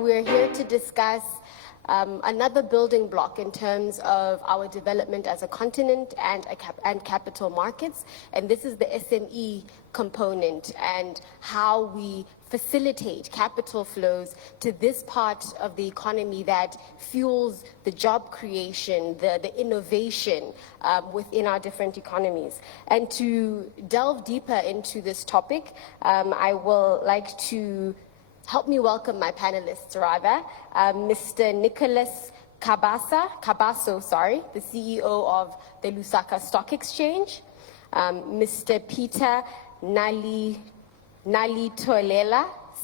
We're here to discuss another building block in terms of our development as a continent and capital markets, and this is the SME component and how we facilitate capital flows to this part of the economy that fuels the job creation, the innovation within our different economies. And to delve deeper into this topic, I will like to help me welcome my panelists, rather. Mr. Nicholas Kabaso, the CEO of the Lusaka Stock Exchange. Mr. Peter Nalitolela,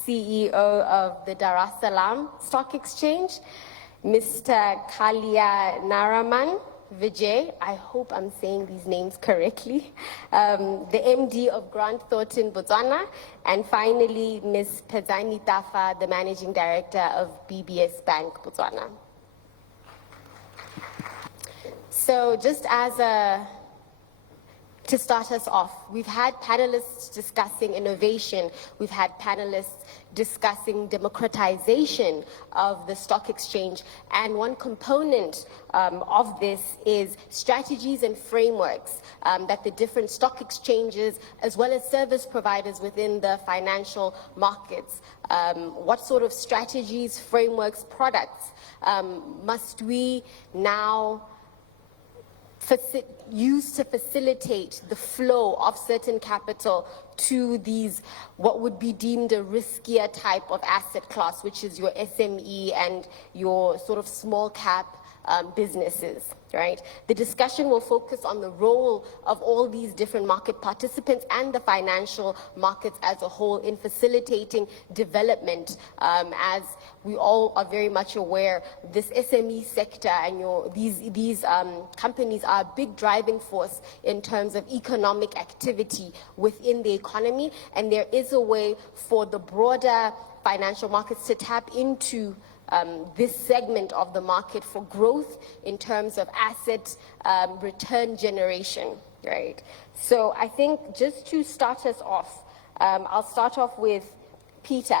CEO of the Salaam Stock Exchange. Mr. Kalyanaraman, Vijay, I hope I'm saying these names correctly, the MD of Thornton, Botswana, and finally, Ms. Pedzani Tafa, the Managing Director of BBS Bank, Botswana. So just to start us off, we've had panelists discussing innovation, we've had panelists discussing democratization of the stock exchange, and one component of this is strategies and frameworks that the different stock exchanges as well as service providers within the financial markets, what sort of strategies, frameworks, products must we now use to facilitate the flow of certain capital to these, what would be deemed a riskier type of asset class, which is your SME and your sort of small cap businesses, right? The discussion will focus on the role of all these different market participants and the financial markets as a whole in facilitating development. As we all are very much aware, this SME sector and these companies are a big driving force in terms of economic activity within the economy, and there is a way for the broader financial markets to tap into this segment of the market for growth in terms of asset return generation, right? So I think just to start us off, I'll start off with Peter.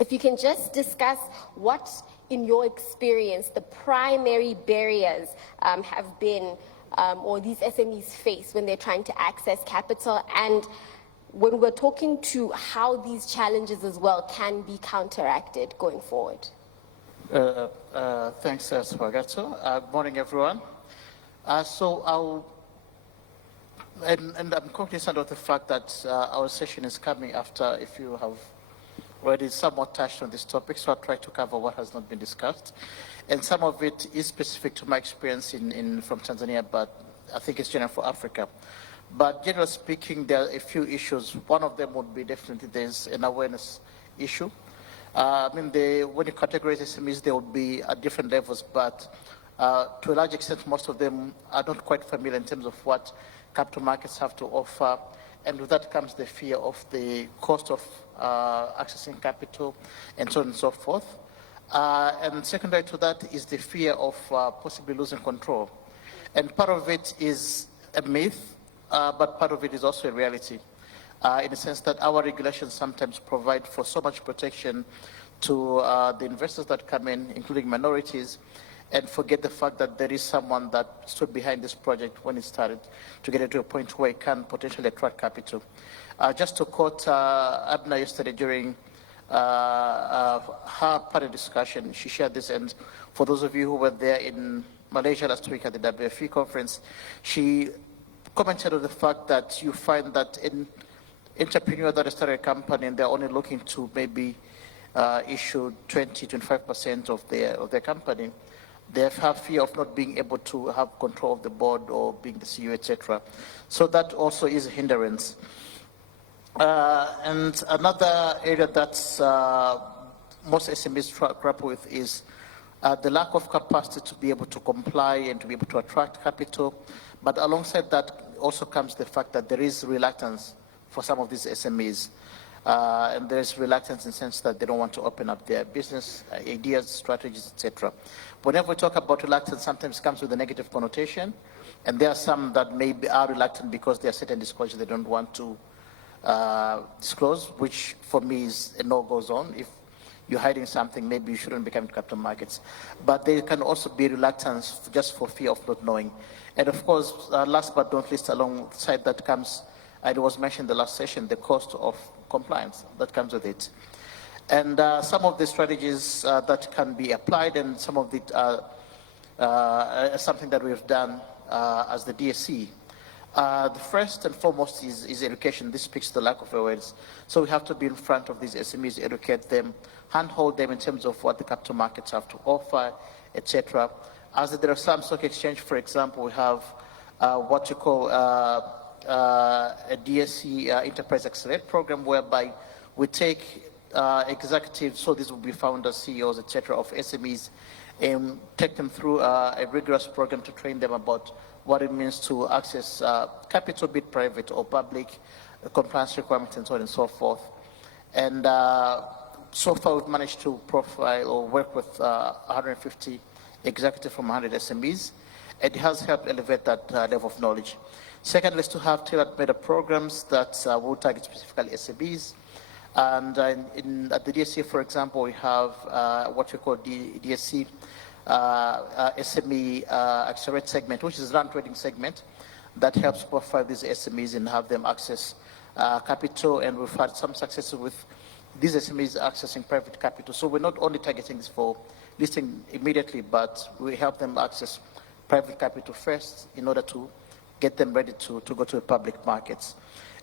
If you can just discuss what, in your experience, the primary barriers have been, or these SMEs face when they're trying to access capital, and when we're talking to how these challenges as well can be counteracted going forward. Thanks, Tshegofatso. Good morning, everyone. I'm cognizant of the fact that our session is coming after, if you have already somewhat touched on this topic, so I'll try to cover what has not been discussed. And some of it is specific to my experience from Tanzania, but I think it's general for Africa. But generally speaking, there are a few issues. One of them would be definitely there's an awareness issue. When you categorize SMEs, they would be at different levels, but to a large extent, most of them are not quite familiar in terms of what capital markets have to offer. And with that comes the fear of the cost of accessing capital and so on and so forth. And secondary to that is the fear of possibly losing control. And part of it is a myth, but part of it is also a reality. In the sense that our regulations sometimes provide for so much protection to the investors that come in, including minorities, and forget the fact that there is someone that stood behind this project when it started to get it to a point where it can potentially attract capital. Just to quote Abna yesterday during her panel discussion, she shared this, and for those of you who were there in Malaysia last week at the WFE conference, she commented on the fact that you find that in entrepreneur that started a company and they're only looking to maybe issue 20-25% of their company, they have fear of not being able to have control of the board or being the CEO, etc. So that also is a hindrance. And another area that most SMEs grapple with is the lack of capacity to be able to comply and to be able to attract capital. But alongside that also comes the fact that there is reluctance for some of these SMEs. And there's reluctance in the sense that they don't want to open up their business ideas, strategies, etc. Whenever we talk about reluctance, sometimes it comes with a negative connotation. And there are some that maybe are reluctant because there are certain disclosures they don't want to disclose, which for me is a no-go zone. If you're hiding something, maybe you shouldn't be coming to capital markets. But there can also be reluctance just for fear of not knowing. And of course, last but not least, alongside that comes, it was mentioned in the last session, the cost of compliance that comes with it. And some of the strategies that can be applied, and some of it are something that we've done as the DSC. The first and foremost is education. This speaks to the lack of awareness. So we have to be in front of these SMEs, educate them, handhold them in terms of what the capital markets have to offer, etc. As the Dar es Salaam Stock Exchange, for example, we have what you call a DSC Enterprise Accelerate program, whereby we take executives, so these will be founders, CEOs, etc., of SMEs, and take them through a rigorous program to train them about what it means to access capital, be it private or public, compliance requirements, and so on and so forth. And so far, we've managed to profile or work with 150 executives from 100 SMEs. It has helped elevate that level of knowledge. Second is to have tailor-made programs that will target specifically SMEs. And at the DSC, for example, we have what we call the DSC SME Accelerate segment, which is a non-trading segment that helps profile these SMEs and have them access capital. And we've had some successes with these SMEs accessing private capital. So we're not only targeting this for listing immediately, but we help them access private capital first in order to get them ready to go to the public markets.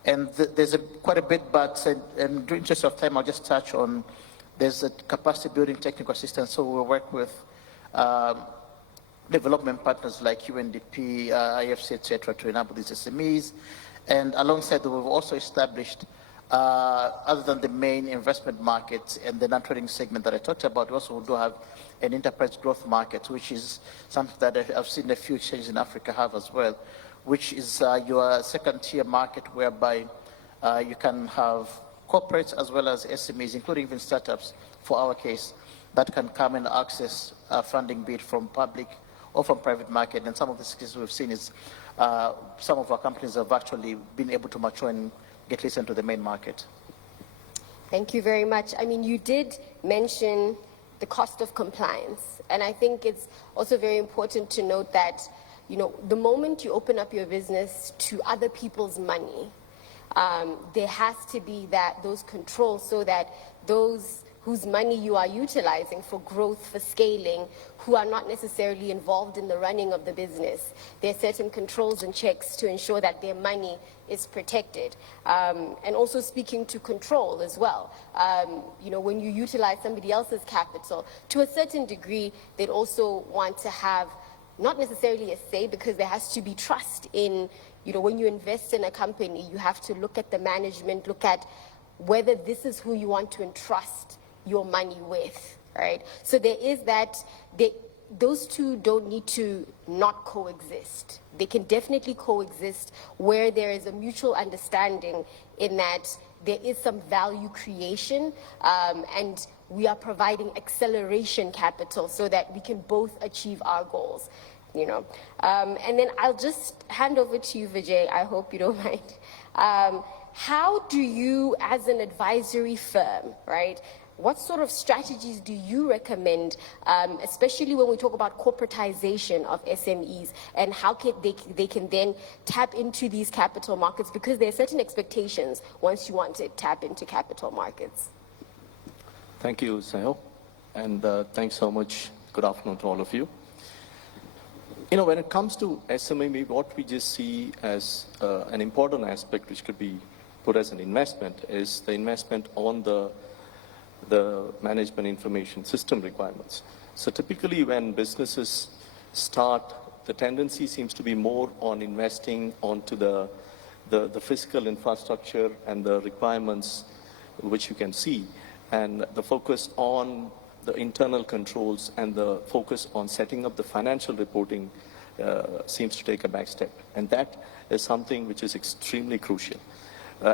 And there's quite a bit, but in the interest of time, I'll just touch on, there's a capacity building technical assistance. So we'll work with development partners like UNDP, IFC, etc., to enable these SMEs. And alongside that, we've also established, other than the main investment market and the non-trading segment that I talked about, we also do have an enterprise growth market, which is something that I've seen a few exchanges in Africa have as well, which is your second-tier market, whereby you can have corporates as well as SMEs, including even startups, for our case, that can come and access funding, be it from public or from private market. And some of the successes we've seen is some of our companies have actually been able to mature and get listed into the main market. Thank you very much. I mean, you did mention the cost of compliance, and I think it's also very important to note that, you know, the moment you open up your business to other people's money, there has to be those controls so that those whose money you are utilizing for growth, for scaling, who are not necessarily involved in the running of the business, there are certain controls and checks to ensure that their money is protected. And also speaking to control as well. You know, when you utilize somebody else's capital, to a certain degree, they'd also want to have not necessarily a say, because there has to be trust in, you know, when you invest in a company, you have to look at the management, look at whether this is who you want to entrust your money with, right? So there is that, those two don't need to not coexist. They can definitely coexist where there is a mutual understanding in that there is some value creation, and we are providing acceleration capital so that we can both achieve our goals, you know. And then I'll just hand over to you, Vijay, I hope you don't mind. How do you, as an advisory firm, right, what sort of strategies do you recommend, especially when we talk about corporatization of SMEs, and how they can then tap into these capital markets, because there are certain expectations once you want to tap into capital markets? Thank you, Sahil, and thanks so much. Good afternoon to all of you. You know, when it comes to SME, what we just see as an important aspect which could be put as an investment is the investment on the management information system requirements. So typically when businesses start, the tendency seems to be more on investing onto the physical infrastructure and the requirements which you can see, and the focus on the internal controls and the focus on setting up the financial reporting seems to take a back step. And that is something which is extremely crucial.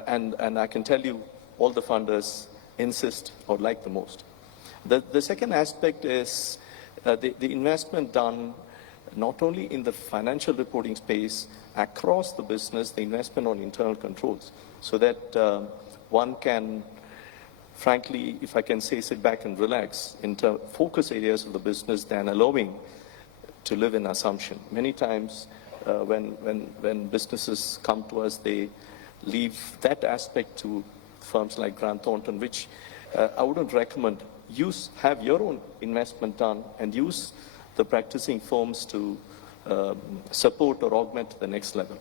And I can tell you, all the funders insist or like the most. The second aspect is the investment done not only in the financial reporting space, across the business, the investment on internal controls, so that one can frankly, if I can say, sit back and relax into focus areas of the business than allowing to live in assumption. Many times when businesses come to us, they leave that aspect to firms like Thornton, which I wouldn't recommend. Have your own investment done and use the practicing firms to support or augment to the next level.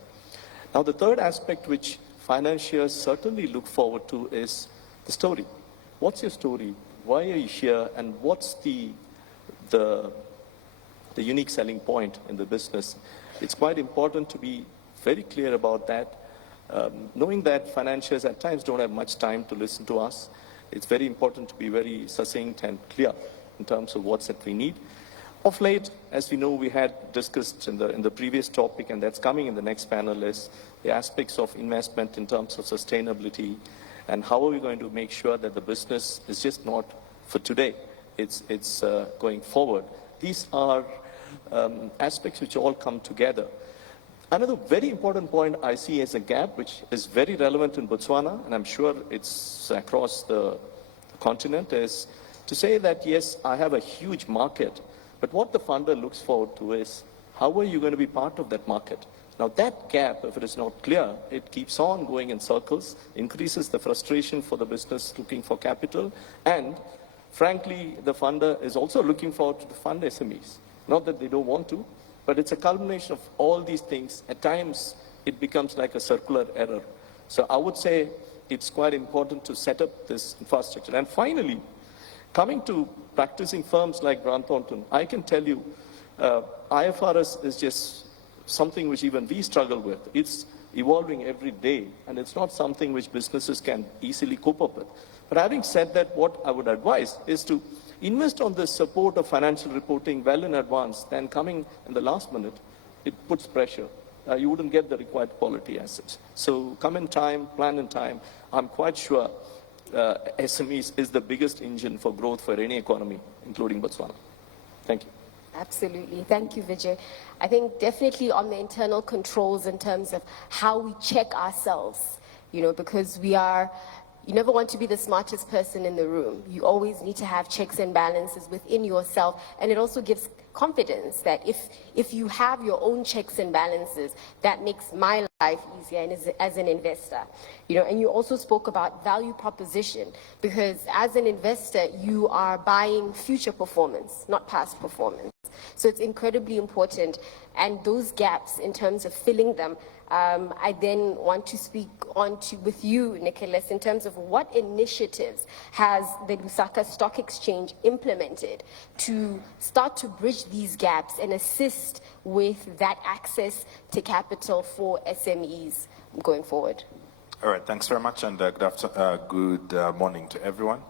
Now, the third aspect which financiers certainly look forward to is the story. What's your story? Why are you here? And what's the unique selling point in the business? It's quite important to be very clear about that. Knowing that financiers at times don't have much time to listen to us, it's very important to be very succinct and clear in terms of what's that we need. Of late, as we know, we had discussed in the previous topic, and that's coming in the next panel, is the aspects of investment in terms of sustainability, and how are we going to make sure that the business is just not for today, it's going forward. These are aspects which all come together. Another very important point I see as a gap, which is very relevant in Botswana, and I'm sure it's across the continent, is to say that, yes, I have a huge market, but what the funder looks forward to is, how are you going to be part of that market? Now, that gap, if it is not clear, it keeps on going in circles, increases the frustration for the business looking for capital, and frankly, the funder is also looking forward to fund SMEs. Not that they don't want to, but it's a culmination of all these things. At times, it becomes like a circular error. So I would say it's quite important to set up this infrastructure. And finally, coming to practicing firms like Thornton, I can tell you, IFRS is just something which even we struggle with. It's evolving every day, and it's not something which businesses can easily cope up with. But having said that, what I would advise is to invest on the support of financial reporting well in advance, then coming in the last minute, it puts pressure. You wouldn't get the required quality assets. So come in time, plan in time. I'm quite sure SMEs is the biggest engine for growth for any economy, including Botswana. Thank you. Absolutely. Thank you, Vijay. I think definitely on the internal controls in terms of how we check ourselves, because you never want to be the smartest person in the room. You always need to have checks and balances within yourself. And it also gives confidence that if you have your own checks and balances, that makes my life easier and as an investor. And you also spoke about value proposition, because as an investor, you are buying future performance, not past performance. So it's incredibly important. And those gaps in terms of filling them, I then want to speak with you, Nicholas, in terms of what initiatives has the Lusaka Stock Exchange implemented to start to bridge these gaps and assist with that access to capital for SMEs going forward. All right, thanks very much, and good morning to everyone.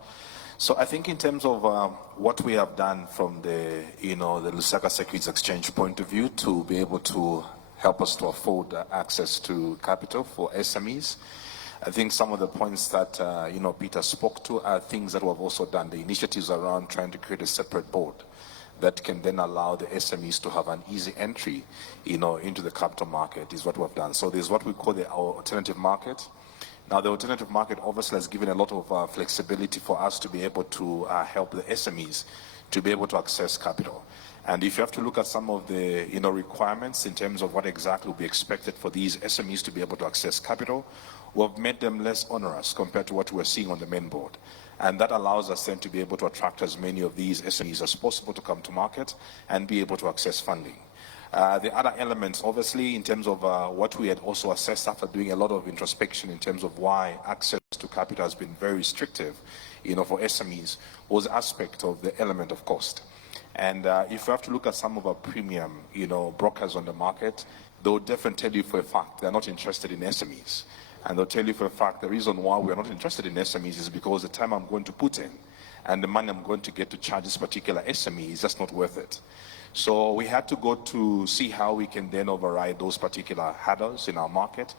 So I think in terms of what we have done from the Lusaka Securities Exchange point of view to be able to help us to afford access to capital for SMEs, I think some of the points that Peter spoke to are things that we've also done. The initiatives around trying to create a separate board that can then allow the SMEs to have an easy entry, into the capital market is what we've done. So there's what we call our alternative market. Now, the alternative market obviously has given a lot of flexibility for us to be able to help the SMEs to be able to access capital. And if you have to look at some of the requirements in terms of what exactly will be expected for these SMEs to be able to access capital, we've made them less onerous compared to what we're seeing on the main board. And that allows us then to be able to attract as many of these SMEs as possible to come to market and be able to access funding. The other elements, obviously, in terms of what we had also assessed after doing a lot of introspection in terms of why access to capital has been very restrictive, for SMEs, was the aspect of the element of cost. And if you have to look at some of our premium, brokers on the market, they'll definitely tell you for a fact they're not interested in SMEs. And they'll tell you for a fact the reason why we're not interested in SMEs is because the time I'm going to put in and the money I'm going to get to charge this particular SME is just not worth it. So we had to go to see how we can then override those particular hurdles in our market.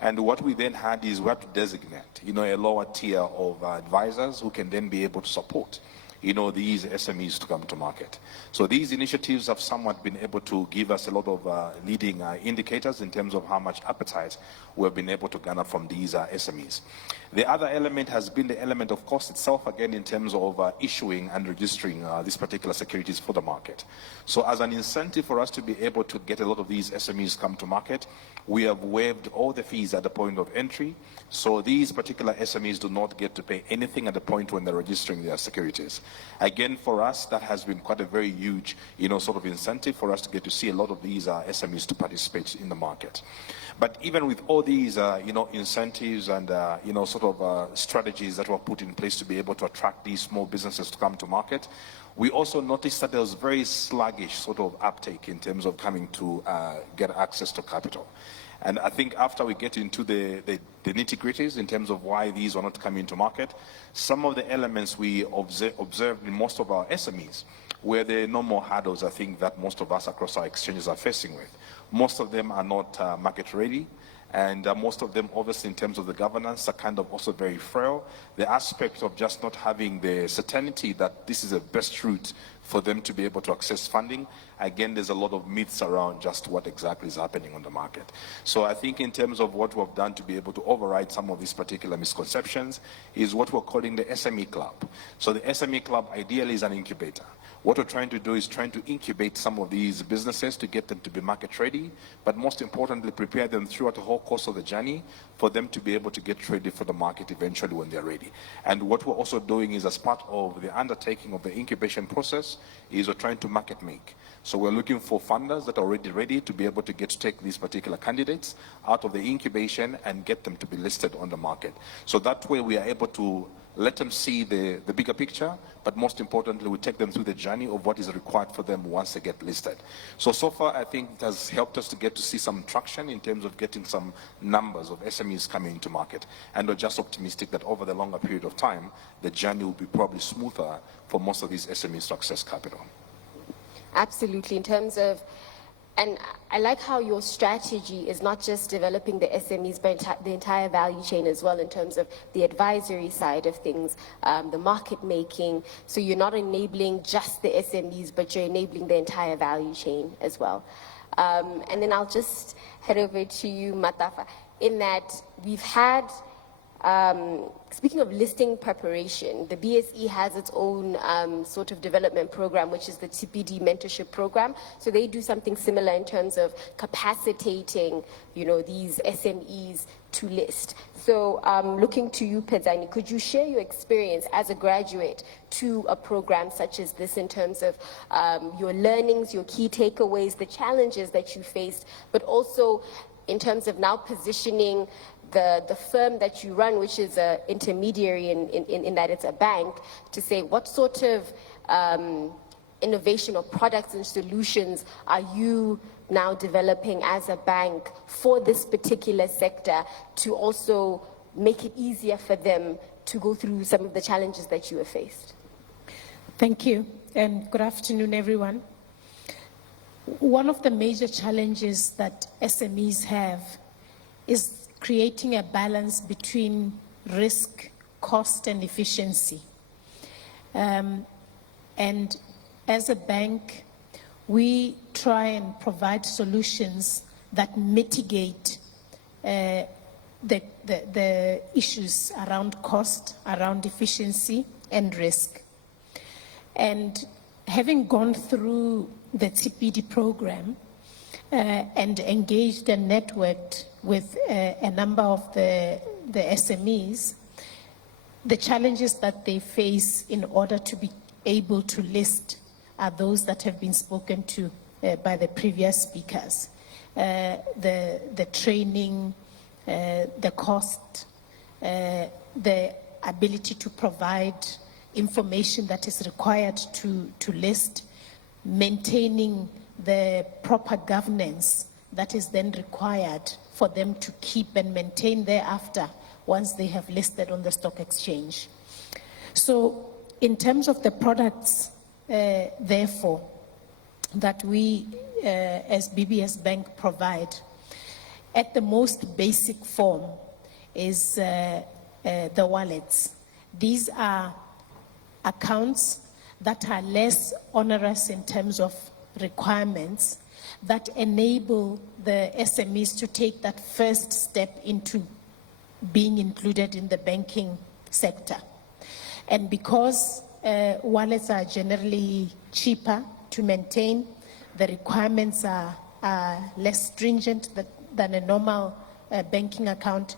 And what we then had is we had to designate, a lower tier of advisors who can then be able to support, these SMEs to come to market. So these initiatives have somewhat been able to give us a lot of leading indicators in terms of how much appetite we've been able to garner from these SMEs. The other element has been the element of cost itself, again, in terms of issuing and registering these particular securities for the market. So as an incentive for us to be able to get a lot of these SMEs come to market, we have waived all the fees at the point of entry. So these particular SMEs do not get to pay anything at the point when they're registering their securities. Again, for us, that has been quite a very huge, sort of incentive for us to get to see a lot of these SMEs to participate in the market. But even with all these, incentives and, sort of strategies that were put in place to be able to attract these small businesses to come to market, we also noticed that there was very sluggish sort of uptake in terms of coming to get access to capital. And I think after we get into the nitty-gritties in terms of why these are not coming to market, some of the elements we observed in most of our SMEs were the normal hurdles, I think, that most of us across our exchanges are facing with. Most of them are not market ready. And most of them, obviously, in terms of the governance, are kind of also very frail. The aspect of just not having the certainty that this is the best route for them to be able to access funding, again, there's a lot of myths around just what exactly is happening on the market. So I think in terms of what we've done to be able to override some of these particular misconceptions is what we're calling the SME Club. So the SME Club ideally is an incubator. What we're trying to do is trying to incubate some of these businesses to get them to be market ready, but most importantly, prepare them throughout the whole course of the journey for them to be able to get ready for the market eventually when they're ready. And what we're also doing is, as part of the undertaking of the incubation process, is we're trying to market make. So we're looking for funders that are already ready to be able to take these particular candidates out of the incubation and get them to be listed on the market. So that way we are able to let them see the bigger picture, but most importantly, we take them through the journey of what is required for them once they get listed. So far, I think it has helped us to get to see some traction in terms of getting some numbers of SMEs coming into market. And we're just optimistic that over the longer period of time, the journey will be probably smoother for most of these SMEs to access capital. Absolutely. In terms of, and I like how your strategy is not just developing the SMEs, but the entire value chain as well, in terms of the advisory side of things, the market making. So you're not enabling just the SMEs, but you're enabling the entire value chain as well. And then I'll just head over to you, Tafa, in that we've had, speaking of listing preparation, the BSE has its own sort of development program, which is the TPD mentorship program. So they do something similar in terms of capacitating, these SMEs to list. So looking to you, Pedzani, could you share your experience as a graduate to a program such as this in terms of your learnings, your key takeaways, the challenges that you faced, but also in terms of now positioning the firm that you run, which is an intermediary in that it's a bank, to say what sort of innovation or products and solutions are you now developing as a bank for this particular sector to also make it easier for them to go through some of the challenges that you have faced? Thank you, and good afternoon, everyone. One of the major challenges that SMEs have is creating a balance between risk, cost, and efficiency. And as a bank, we try and provide solutions that mitigate the issues around cost, around efficiency, and risk. And having gone through the TPD program and engaged and networked with a number of the SMEs, the challenges that they face in order to be able to list are those that have been spoken to by the previous speakers. The training, the cost, the ability to provide information that is required to list, maintaining the proper governance that is then required for them to keep and maintain thereafter once they have listed on the stock exchange. So in terms of the products, therefore, that we as BBS Bank provide, at the most basic form is the wallets. These are accounts that are less onerous in terms of requirements, that enable the SMEs to take that first step into being included in the banking sector. And because wallets are generally cheaper to maintain, the requirements are less stringent than a normal banking account,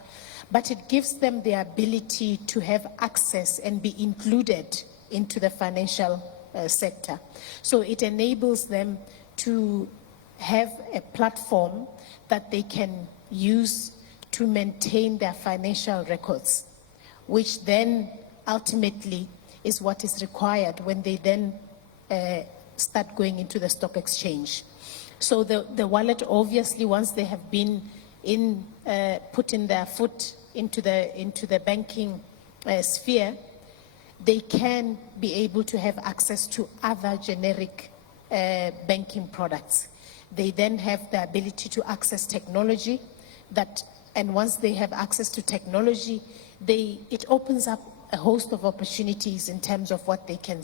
but it gives them the ability to have access and be included into the financial sector. So it enables them to have a platform that they can use to maintain their financial records, which then ultimately is what is required when they then start going into the stock exchange. So the wallet, obviously, once they have been putting their foot into the banking sphere, they can be able to have access to other generic banking products. They then have the ability to access technology and once they have access to technology, it opens up a host of opportunities in terms of what they can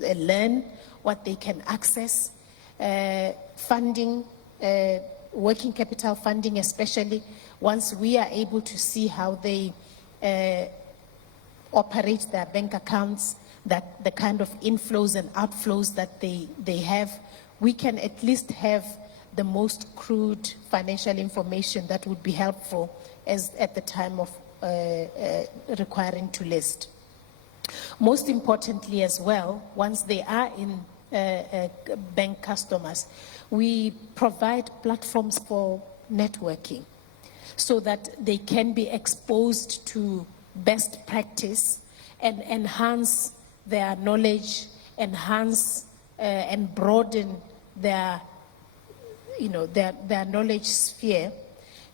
learn, what they can access, funding, working capital funding especially. Once we are able to see how they operate their bank accounts, that the kind of inflows and outflows that they have, we can at least have the most crude financial information that would be helpful at the time of requiring to list. Most importantly as well, once they are in bank customers, we provide platforms for networking so that they can be exposed to best practice and enhance their knowledge, enhance and broaden their knowledge sphere,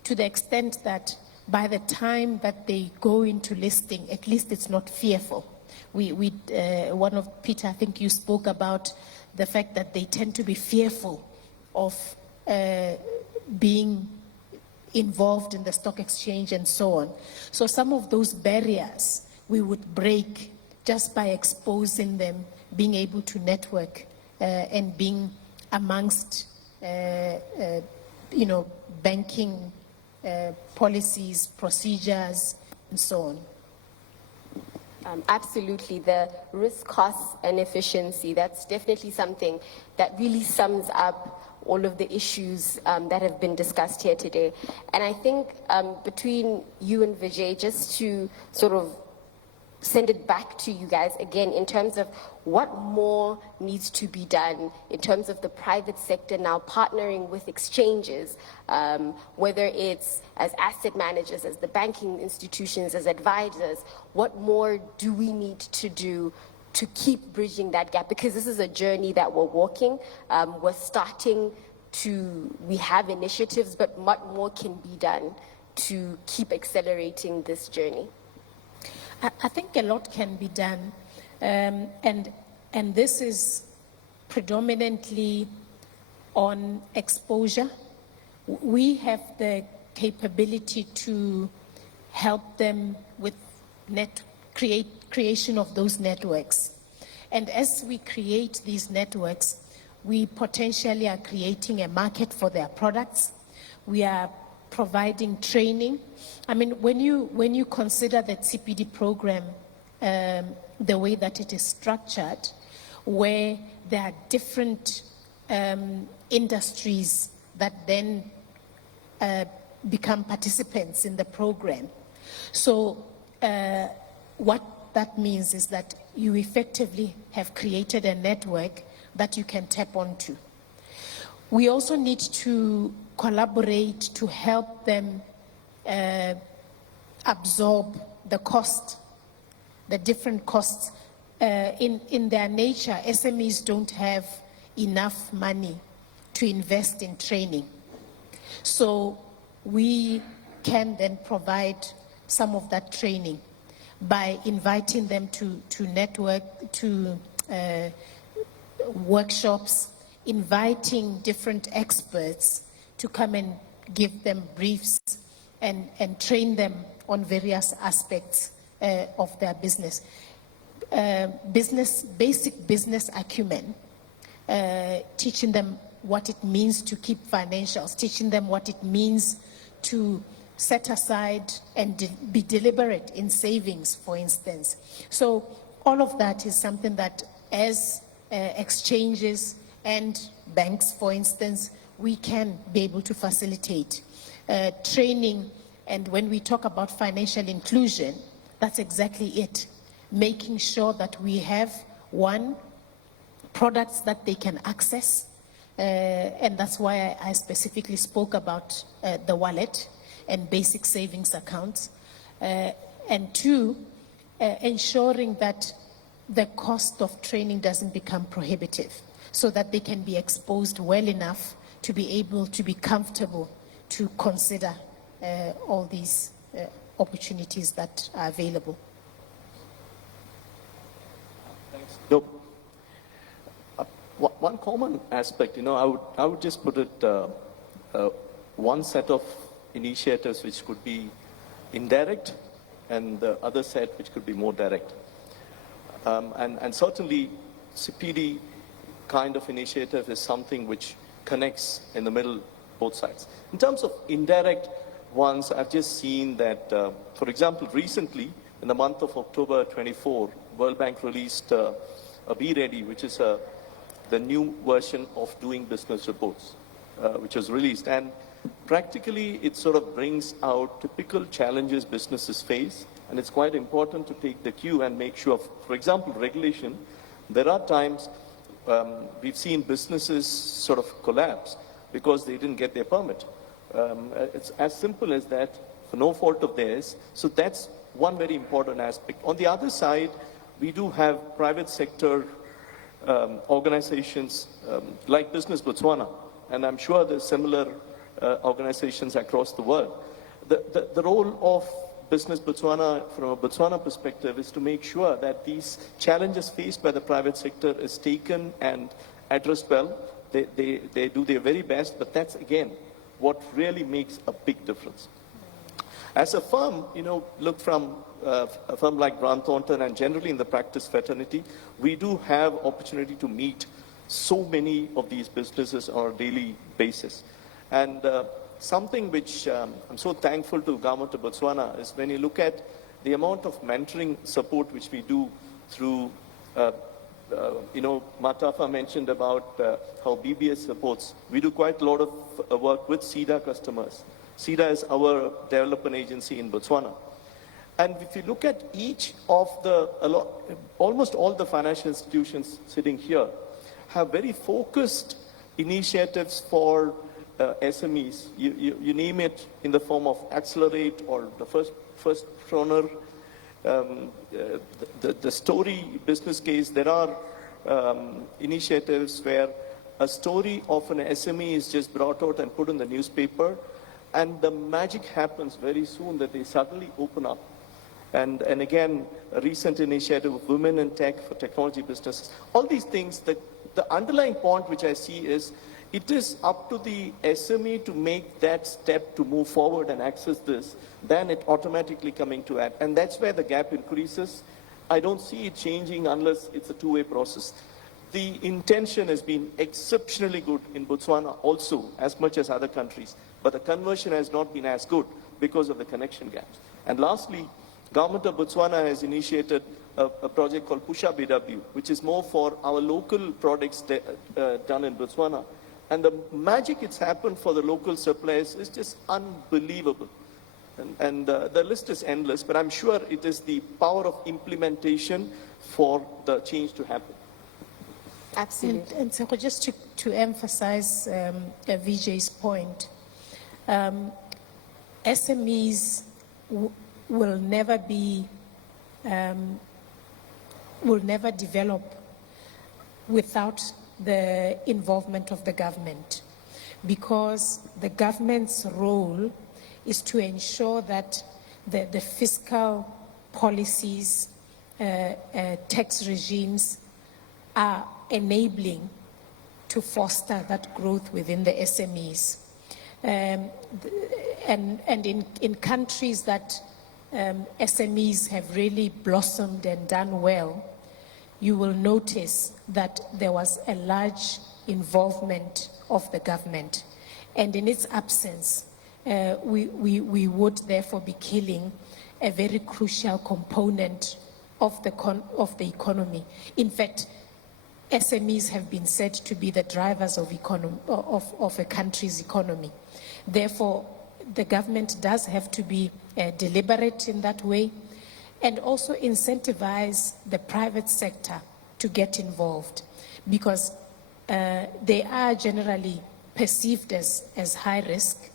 to the extent that by the time that they go into listing, at least it's not fearful. One of Peter, I think you spoke about the fact that they tend to be fearful of being involved in the stock exchange and so on. So some of those barriers we would break just by exposing them, being able to network and being amongst banking policies, procedures, and so on. Absolutely. The risk, costs, and efficiency, that's definitely something that really sums up all of the issues that have been discussed here today. And I think between you and Vijay, just to sort of send it back to you guys again in terms of what more needs to be done in terms of the private sector now partnering with exchanges, whether it's as asset managers, as the banking institutions, as advisors. What more do we need to do to keep bridging that gap? Because this is a journey that we're walking. We have initiatives, but what more can be done to keep accelerating this journey? I think a lot can be done, and this is predominantly on exposure. We have the capability to help them with creation of those networks. And as we create these networks, we potentially are creating a market for their products. We are providing training. I mean, when you consider the CPD program, the way that it is structured, where there are different industries that then become participants in the program. So what that means is that you effectively have created a network that you can tap onto. We also need to collaborate to help them absorb the cost, the different costs. In their nature, SMEs don't have enough money to invest in training. So we can then provide some of that training by inviting them to network, to workshops, inviting different experts to come and give them briefs and train them on various aspects of their business. basic business acumen, teaching them what it means to keep financials, teaching them what it means to set aside and be deliberate in savings, for instance. So all of that is something that as exchanges and banks, for instance, we can be able to facilitate. Training, and when we talk about financial inclusion, that's exactly it. Making sure that we have, one, products that they can access, and that's why I specifically spoke about the wallet and basic savings accounts. And two, ensuring that the cost of training doesn't become prohibitive, so that they can be exposed well enough to be able to be comfortable to consider all these opportunities that are available. Thanks. One common aspect, I would just put it, one set of initiatives which could be indirect and the other set which could be more direct. And certainly CPD kind of initiative is something which connects in the middle, both sides. In terms of indirect ones, I've just seen that, for example, recently in the month of October 24, World Bank released a Be Ready, which is the new version of doing business reports, which was released. And practically, it sort of brings out typical challenges businesses face, and it's quite important to take the cue and make sure, for example, regulation. There are times we've seen businesses sort of collapse because they didn't get their permit. It's as simple as that, for no fault of theirs. So that's one very important aspect. On the other side, we do have private sector organizations like Business Botswana, and I'm sure there's similar organizations across the world. The role of Business Botswana, from a Botswana perspective, is to make sure that these challenges faced by the private sector is taken and addressed well. They do their very best, but that's, again, what really makes a big difference. As a firm, look from a firm like Thornton and generally in the practice fraternity, we do have opportunity to meet so many of these businesses on a daily basis. And something which I'm so thankful to Government of Botswana is when you look at the amount of mentoring support which we do through, Tafa mentioned about how BBS supports. We do quite a lot of work with SIDA customers. SIDA is our development agency in Botswana. And if you look at each of almost all the financial institutions sitting here have very focused initiatives for SMEs. You name it in the form of Accelerate or the first runner, the story business case. There are initiatives where a story of an SME is just brought out and put in the newspaper, and the magic happens very soon that they suddenly open up. And again, a recent initiative of Women in Tech for technology businesses. All these things, the underlying point which I see is, it is up to the SME to make that step to move forward and access this, then it automatically coming to add. And that's where the gap increases. I don't see it changing unless it's a two-way process. The intention has been exceptionally good in Botswana also, as much as other countries. But the conversion has not been as good because of the connection gaps. And lastly, Government of Botswana has initiated a project called Pusha BW, which is more for our local products done in Botswana. And the magic it's happened for the local suppliers is just unbelievable. And the list is endless, but I'm sure it is the power of implementation for the change to happen. Absolutely. And so just to emphasize Vijay's point, SMEs will never develop without the involvement of the government, because the government's role is to ensure that the fiscal policies, tax regimes are enabling to foster that growth within the SMEs. And in countries that SMEs have really blossomed and done well, you will notice that there was a large involvement of the government. And in its absence, we would therefore be killing a very crucial component of the economy. In fact, SMEs have been said to be the drivers of a country's economy. Therefore, the government does have to be deliberate in that way, and also incentivize the private sector to get involved, because they are generally perceived as high risk.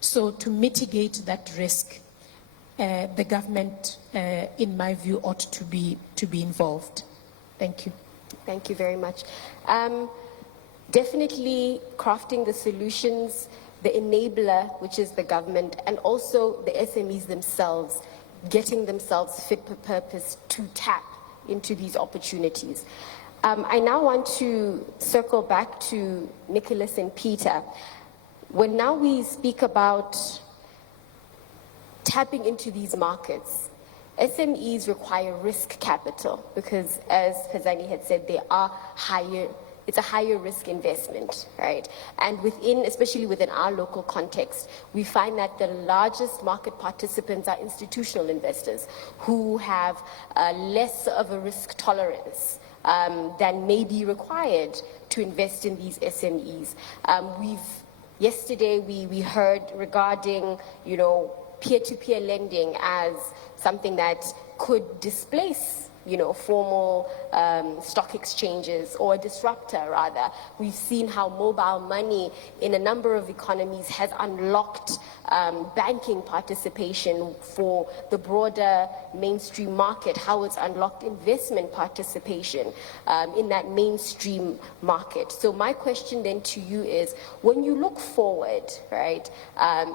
So to mitigate that risk, the government, in my view, ought to be involved. Thank you. Thank you very much. Definitely crafting the solutions, the enabler, which is the government, and also the SMEs themselves, getting themselves fit for purpose to tap into these opportunities. I now want to circle back to Nicholas and Peter. When now we speak about tapping into these markets, SMEs require risk capital because, as Pedzani had said, it's a higher risk investment, right? And especially within our local context, we find that the largest market participants are institutional investors who have less of a risk tolerance than may be required to invest in these SMEs. Yesterday we heard regarding, peer-to-peer lending as something that could displace formal stock exchanges, or a disruptor rather. We've seen how mobile money in a number of economies has unlocked banking participation for the broader mainstream market, how it's unlocked investment participation in that mainstream market. So my question then to you is, when you look forward, right,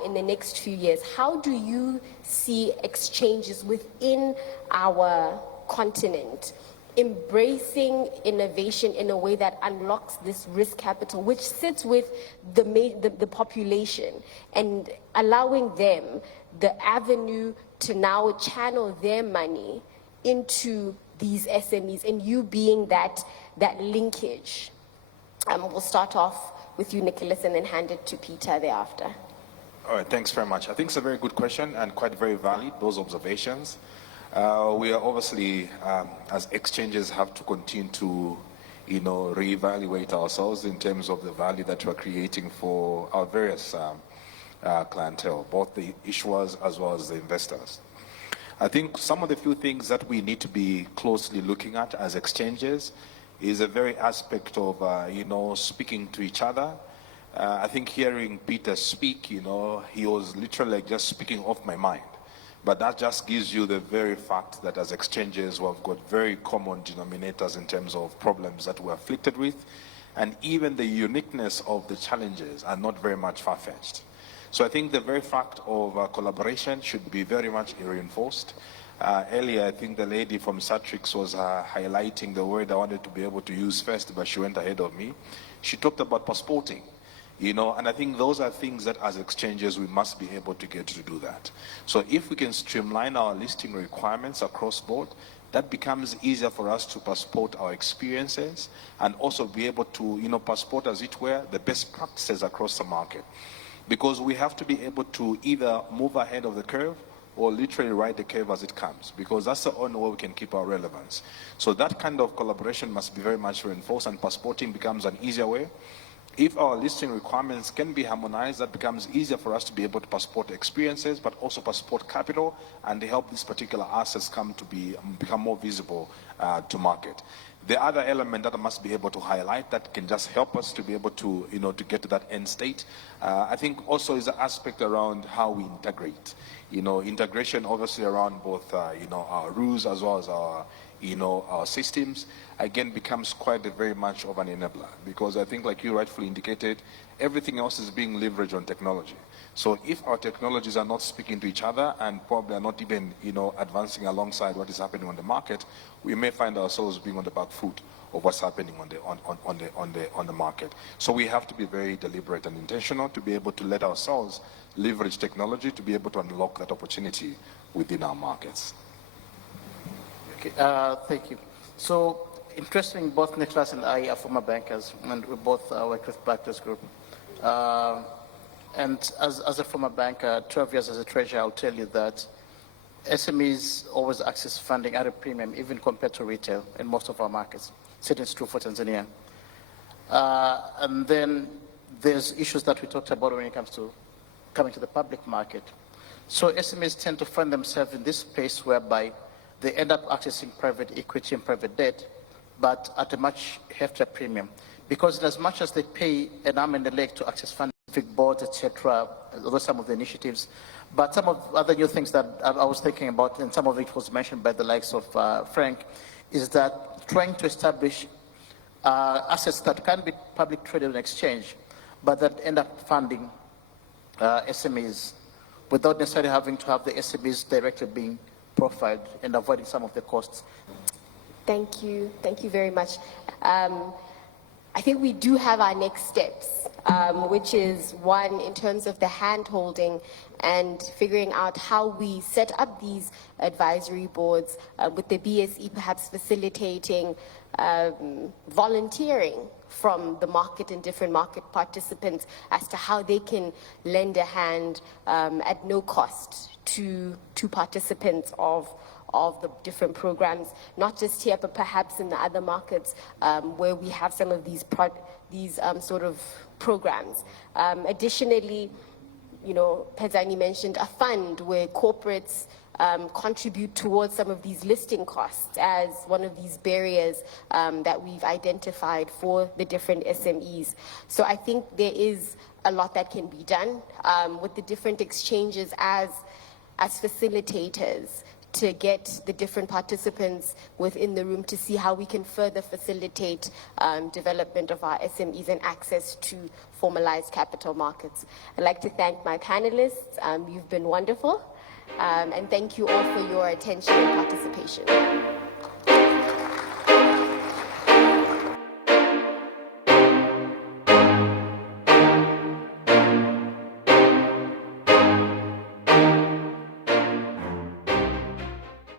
in the next few years, how do you see exchanges within our continent embracing innovation in a way that unlocks this risk capital, which sits with the population, and allowing them the avenue to now channel their money into these SMEs, and you being that linkage? We'll start off with you, Nicholas, and then hand it to Peter thereafter. All right, thanks very much. I think it's a very good question and quite very valid, those observations. We are obviously, as exchanges, have to continue to, reevaluate ourselves in terms of the value that we're creating for our various clientele, both the issuers as well as the investors. I think some of the few things that we need to be closely looking at as exchanges is a very aspect of, speaking to each other. I think hearing Peter speak, he was literally just speaking off my mind. But that just gives you the very fact that as exchanges, we've got very common denominators in terms of problems that we're afflicted with, and even the uniqueness of the challenges are not very much far-fetched. So I think the very fact of collaboration should be very much reinforced. Earlier, I think the lady from Satrix was highlighting the word I wanted to be able to use first, but she went ahead of me. She talked about passporting. And I think those are things that as exchanges we must be able to get to do that. So if we can streamline our listing requirements across board, that becomes easier for us to passport our experiences and also be able to, passport, as it were, the best practices across the market. Because we have to be able to either move ahead of the curve or literally ride the curve as it comes, because that's the only way we can keep our relevance. So that kind of collaboration must be very much reinforced, and passporting becomes an easier way. If our listing requirements can be harmonized, that becomes easier for us to be able to passport experiences, but also passport capital, and help these particular assets become more visible to market. The other element that I must be able to highlight that can just help us to be able to, to get to that end state, I think also is the aspect around how we integrate. Integration obviously around both, our rules as well as our systems, again, becomes quite very much of an enabler, because I think, like you rightfully indicated, everything else is being leveraged on technology. So if our technologies are not speaking to each other and probably are not even, advancing alongside what is happening on the market, we may find ourselves being on the back foot of what's happening on the market. So we have to be very deliberate and intentional to be able to let ourselves leverage technology to be able to unlock that opportunity within our markets. Okay, thank you. So interesting, both Nicholas and I are former bankers, and we both work with Barclays Group. And as a former banker, 12 years as a treasurer, I'll tell you that SMEs always access funding at a premium, even compared to retail in most of our markets. Same is true for Tanzania. And then there's issues that we talked about when it comes to coming to the public market. So SMEs tend to find themselves in this place whereby they end up accessing private equity and private debt, but at a much heftier premium. Because as much as they pay an arm and a leg to access funding, civic boards, etc., those are some of the initiatives. But some of other new things that I was thinking about, and some of it was mentioned by the likes of Frank, is that trying to establish assets that can be public traded and exchange, but that end up funding SMEs without necessarily having to have the SMEs directly being profiled and avoiding some of the costs. Thank you very much. I think we do have our next steps, which is one in terms of the hand-holding and figuring out how we set up these advisory boards with the BSE perhaps facilitating volunteering from the market and different market participants as to how they can lend a hand at no cost to participants of the different programs, not just here, but perhaps in the other markets where we have some of these sort of programs. Additionally, you know, Pedzani mentioned a fund where corporates contribute towards some of these listing costs as one of these barriers that we've identified for the different SMEs. So I think there is a lot that can be done with the different exchanges as facilitators to get the different participants within the room to see how we can further facilitate development of our SMEs and access to formalized capital markets. I'd like to thank my panelists. You've been wonderful. And thank you all for your attention and participation.